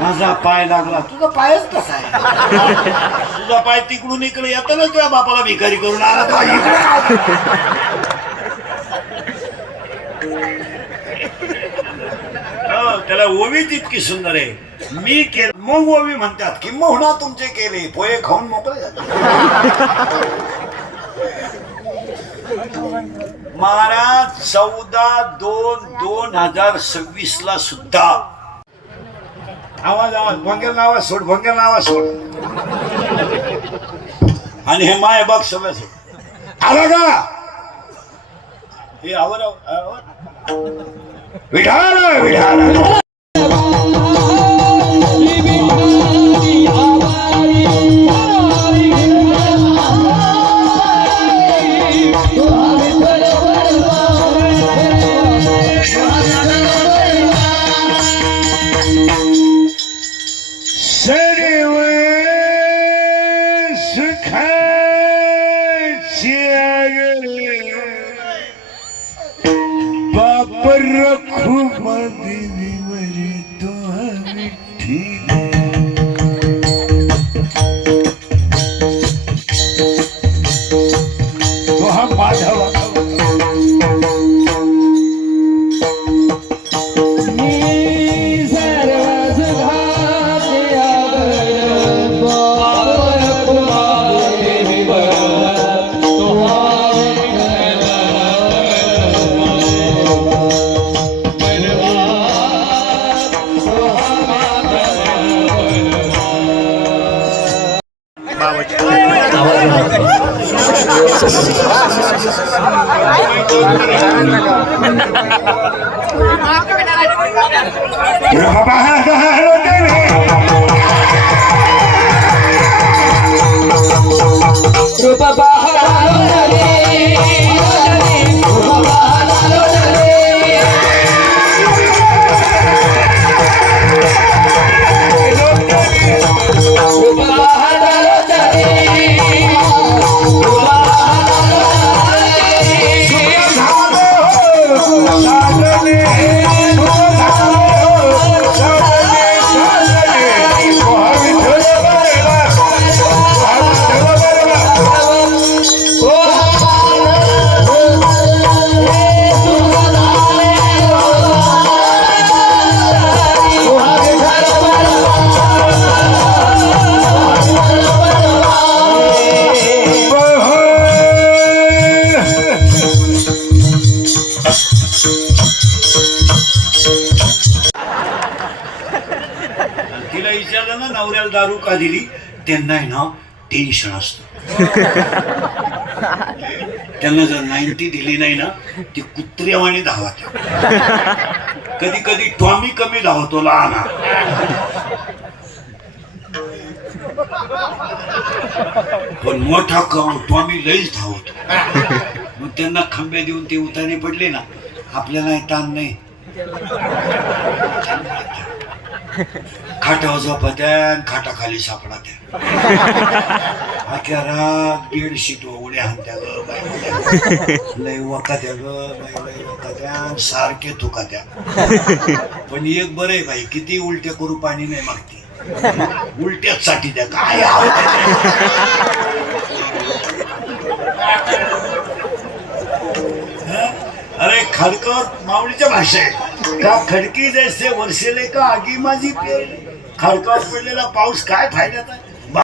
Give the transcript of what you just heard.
माझा पाय लागला. तुझा पायच कसा आहे? तुझा पाय तिकडून इकडे येताना तुझ्या बापाला भिकारी करून आला तो त्याला ओवीच इतकी सुंदर आहे. मी केलं मग ओवी म्हणतात की मोहना तुमचे केले पोहे खाऊन मोकळे झाले. महाराज 14/2/2026 ला सुद्धा आवाज भंगेल नावा सोड, भंगेल नावा सोड. आणि हे माय बघ सगळं सोड आला का हे आवर विढाल विढाल नवऱ्याला दारू का दिली त्यांना आहे ना टेन्शन असतं. त्यांना जर 90 दिली नाही ना ती कुत्र्यावाणी धावत. कधी कधी टॉमी कमी धावतो लहान. पण मोठा टॉमी लईच धावतो. मग त्यांना खांबे देऊन ते उताने पडले ना आपल्याला ताण नाही. खाटावर झोपत्या खाटाखाली सापडा त्या अख्या रात बेडशीट उड्या हाणत्या ग बाई लय वकात्या ग बाई लय वकात्या सारखे तुकात्या पण एक बरं आहे बाई किती उलट्या करू पाणी नाही मागते उलट्याच साठी द्या काय अरे खडकर माऊलीच्या भाषा आहे का खडकी जैसे वर्षेले का आगी माझी पेरले खडकावर पडलेला पाऊस काय फायद्याचा